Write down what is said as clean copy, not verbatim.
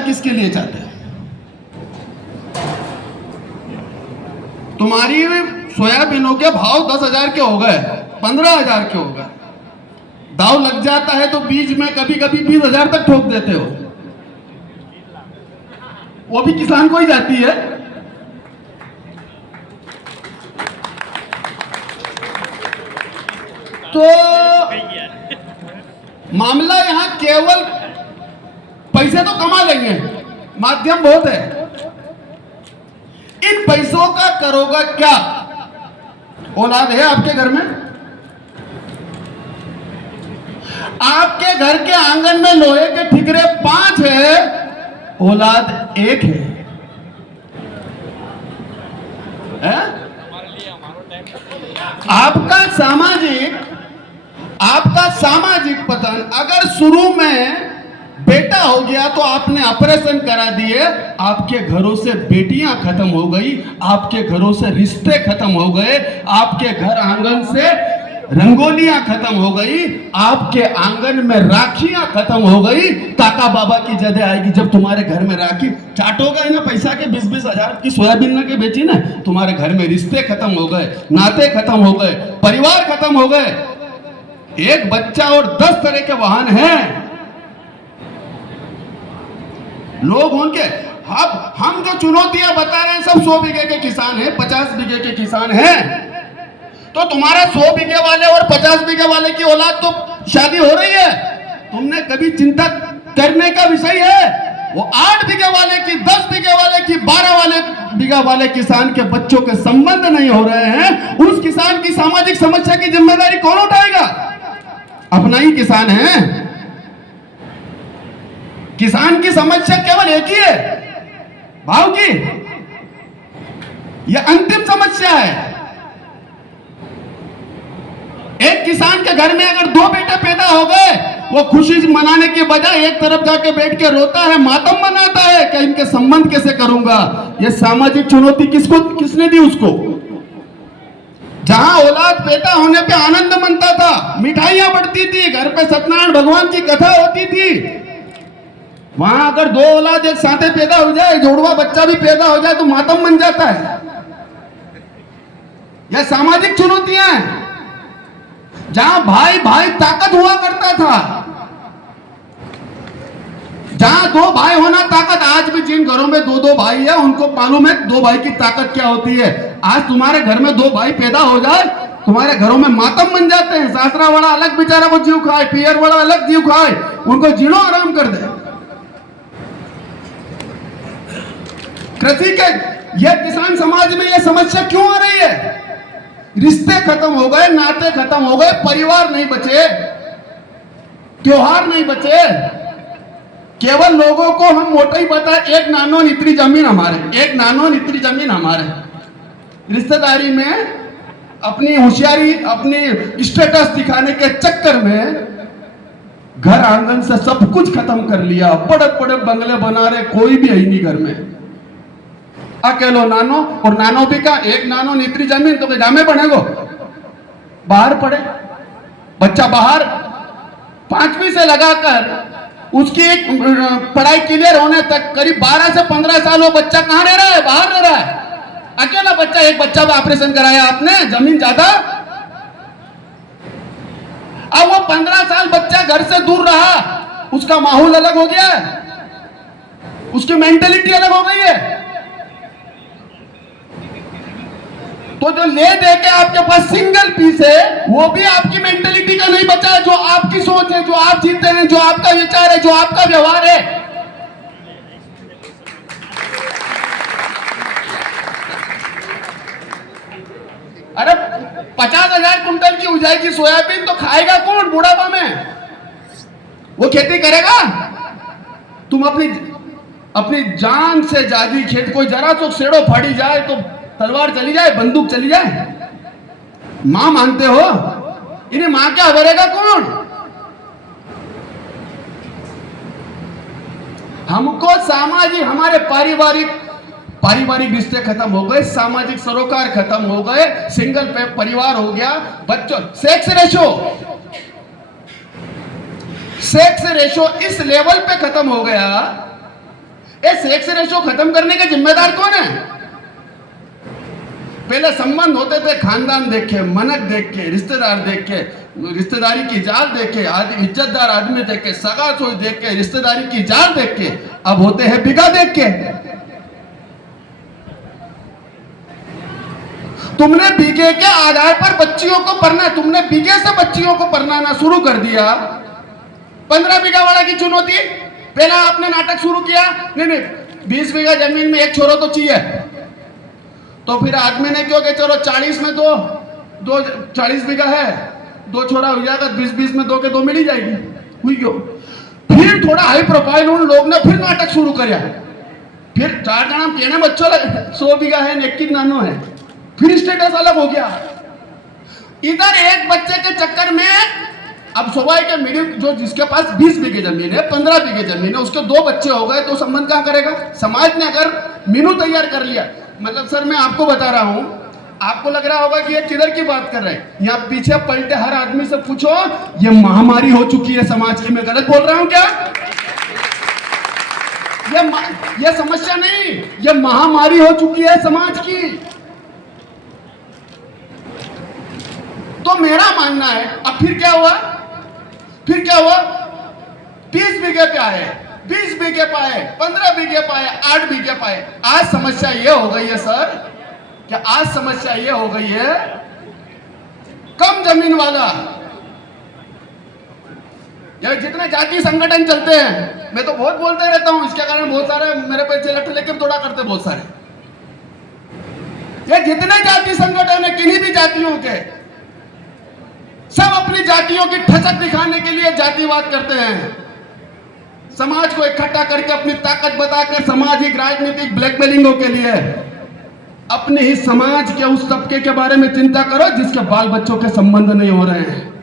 किसके लिए चाहते हैं? तुम्हारी सोयाबीनों के भाव 10,000 के हो गए, 15,000 के हो गए, दाव लग जाता है तो बीज में कभी कभी 20,000 तक ठोक देते हो, वो भी किसान को ही जाती है। तो मामला यहां केवल पैसे तो कमा लेंगे, माध्यम बहुत है, इन पैसों का करोगा क्या? औलाद है आपके घर में? आपके घर के आंगन में लोहे के ठिकरे 5 है, औलाद 1 है? आपका सामाजिक पतन अगर शुरू में बेटा हो गया तो आपने ऑपरेशन करा दिए, आपके घरों से बेटियां खत्म हो गई, आपके घरों से रिश्ते खत्म हो गए, आपके घर आंगन से रंगोलियां खत्म हो गई, आपके आंगन में राखियां खत्म हो गई। काका बाबा की जगह आएगी जब तुम्हारे घर में राखी चाटोगा ही ना, पैसा के 20-20 हजार की सोयाबीन ना के बेची ना, तुम्हारे घर में रिश्ते खत्म हो गए, नाते खत्म हो गए, परिवार खत्म हो गए। एक बच्चा और 10 तरह के वाहन हैं लोग उनके। अब हम जो चुनौतियां बता रहे हैं सब 100 बीघे के किसान हैं, 50 बीघे के किसान हैं। तो तुम्हारा 100 बीघे वाले और 50 बीघे वाले की औलाद तो शादी हो रही है, तुमने कभी चिंता करने का विषय है वो 8 बीघे वाले की, 10 बीघे वाले की, 12 बीघा वाले किसान के बच्चों के संबंध नहीं हो रहे हैं। उस किसान की सामाजिक समस्या की जिम्मेदारी कौन उठाएगा? अपना ही किसान है। किसान की समस्या केवल एक ही है, भाव की। यह अंतिम समस्या है। एक किसान के घर में अगर 2 बेटे पैदा हो गए, वो खुशी मनाने के बजाय एक तरफ जाके बैठ के रोता है, मातम मनाता है कि इनके संबंध कैसे करूंगा। यह सामाजिक चुनौती किसने दी उसको? जहां औलाद पैदा होने पे आनंद मनता था, मिठाइयां बढ़ती थी, घर पे सत्यनारायण भगवान की कथा होती थी, वहां अगर 2 औलाद एक साथ पैदा हो जाए, जोड़वा बच्चा भी पैदा हो जाए तो मातम बन जाता है। यह सामाजिक चुनौतियां हैं। जहां भाई भाई ताकत हुआ करता था, जहां 2 भाई होना ताकत, आज भी जिन घरों में 2-2 भाई है उनको मालूम है 2 भाई की ताकत क्या होती है। आज तुम्हारे घर में 2 भाई पैदा हो जाए, तुम्हारे घरों में मातम बन जाते हैं। सासरा वाला अलग बेचारा को जीव खाए, पियर वाला अलग जीव खाए, उनको जीनो आराम कर दे। कृषि के यह किसान समाज में यह समस्या क्यों आ रही है? रिश्ते खत्म हो गए, नाते खत्म हो गए, परिवार नहीं बचे, त्योहार नहीं बचे। केवल लोगों को हम मोटा ही बताए, एक नानो इतनी जमीन हमारे, एक नानो इतनी जमीन हमारे। रिश्तेदारी में अपनी होशियारी, अपनी स्टेटस दिखाने के चक्कर में घर आंगन से सब कुछ खत्म कर लिया। बड़े बड़े बंगले बना रहे, कोई भी है नहीं घर में, अकेलो नानो। और नानो भी का एक नानो इतनी जमीन तो जामे बनेगो, बाहर पड़े बच्चा, बाहर 5वीं से लगाकर उसकी पढ़ाई क्लियर होने तक करीब 12 से 15 साल वो बच्चा कहां रह रहा है? बाहर रह रहा है। अकेला बच्चा, एक बच्चा का ऑपरेशन कराया आपने, जमीन ज्यादा। अब वो 15 साल बच्चा घर से दूर रहा, उसका माहौल अलग हो गया है, उसकी मेंटेलिटी अलग हो गई है। तो जो ले दे के आपके पास सिंगल पीस है, वो भी आपकी मेंटेलिटी का नहीं बचा है, जो आपकी सोच है, जो आप जीते हैं, जो आपका विचार है, जो आपका व्यवहार है। अरे 50,000 कुंटल की हो जाएगी सोयाबीन, तो खाएगा कौन बुढ़ापा में? वो खेती करेगा? तुम अपनी जान से ज्यादा खेत, कोई जरा तो सेड़ो फाड़ी जाए तो तलवार चली जाए, बंदूक चली जाए, मां मानते हो? इन्हें मां क्या भरेगा कौन? हमको सामाजिक, हमारे पारिवारिक रिश्ते खत्म हो गए, सामाजिक सरोकार खत्म हो गए, सिंगल परिवार हो गया, बच्चों सेक्स रेशो इस लेवल पे खत्म हो गया ये सेक्स रेशो खत्म करने का जिम्मेदार कौन है? पहले संबंध होते थे खानदान देख के, मनक देख के, रिश्तेदार देख के, रिश्तेदारी की जात देख के, इज्जतदार आदमी देख के, सगा सोई देख के, रिश्तेदारी की जात देख के, अब होते हैं बिगा देख के। तुमने बीघे के आधार पर बच्चियों को पढ़ना, तुमने बीघे से बच्चियों को पढ़ना शुरू कर दिया। 15 बीघा वाला की चुनौती, पहला आपने नाटक शुरू किया, नहीं 20 बीघा जमीन में एक छोरो तो चाहिए, तो फिर आदमी ने क्यों कि चलो 40 में दो 40 बीघा है, 2 छोरा हो जाएगा, 20 में 2 के 2 मिल ही जाएगी, हुई क्यों? फिर थोड़ा हाई प्रोफाइल उन लोग ने फिर नाटक शुरू किया, फिर 4 जना कहने बच्चों 100 बीघा है, 21 नानो है, फिर स्टेटस अलग हो गया। इधर एक बच्चे के चक्कर में अब सुबह के मिडिल जो जिसके पास 20 बीघे जमीन है, 15 बीघे जमीन है, उसके 2 बच्चे हो गए, तो संबंध कहां करेगा? समाज ने अगर मीनू तैयार कर लिया, मतलब सर मैं आपको बता रहा हूं, आपको लग रहा होगा कि ये किधर की बात कर रहे हैं, यहाँ पीछे पलटे हर आदमी से पूछो, ये महामारी हो चुकी है समाज की। मैं गलत बोल रहा हूं क्या? ये समस्या नहीं, ये महामारी हो चुकी है समाज की। तो मेरा मानना है, अब फिर क्या हुआ? 30 बीघे पे आए, 20 बीघे पाए, 15 बीघे पाए, 8 बीघे पाए। आज समस्या ये हो गई है सर, क्या आज समस्या ये हो गई है, कम जमीन वाला, ये जितने जाति संगठन चलते हैं, मैं तो बहुत बोलते रहता हूं, इसके कारण बहुत सारे मेरे पे चिलट लेके थोड़ा करते बहुत सारे। ये जितने जाति संगठन है, किन्हीं भी जातियों के, सब अपनी जातियों की ठसक दिखाने के लिए जातिवाद करते हैं, समाज को इकट्ठा करके अपनी ताकत बताकर सामाजिक राजनीतिक ब्लैकमेलिंगों के लिए। अपने ही समाज के उस तबके के बारे में चिंता करो जिसके बाल बच्चों के संबंध नहीं हो रहे हैं।